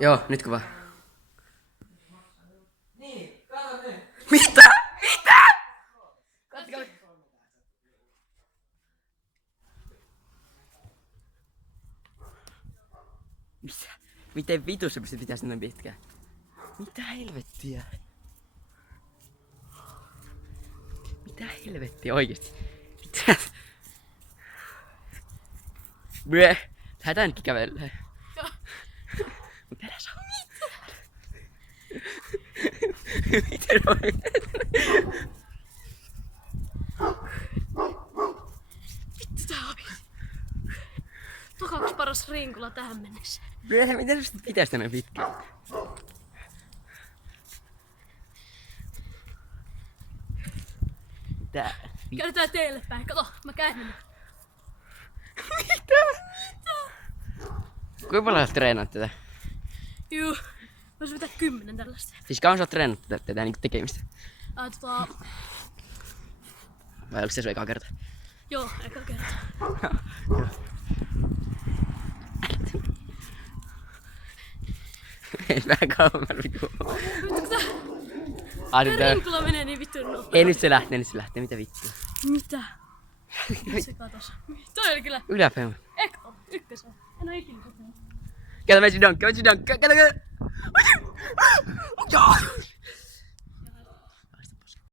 Joo, nyt kuva. Niin, kato nyt. Mitä? Mitä? Katsokaa. Mitä? Miten vitussa pystyt pitää sinne pitkään? Mitä helvettiä? Mitä helvettiä oikeesti? Mitä? Bleh. Lähdetään nytkin kävelee. Mitä nää saa? Miten oikeesti? Vittu tää oli. Tokaksi paras rinkula tähän mennessä. Bleh, miten sä pitäis tänne pitkään? Mitä? Käännetään teille päin. Kato, mä käännän. Mitä? Kuinka paljon sä treenaat tätä? Juu. Vois vetää 10 tällaista. Siis kauan sä oot treenannut tätä niinku tekemistä? Vai oliko se sun eka kerta? Joo, eka kerta. Ei vähän kauemmas vitu. Vittu tää Ah, nyt tää... rinkula menee niin vittu nopeasti. Ei nyt se lähtee, mitä vittua? Mitä? Se katos. Toi oli kyllä. Yläpäin. Eka, ykkösen. En oo ikinä kokenut. Kato, mä etsin donkka. Kato.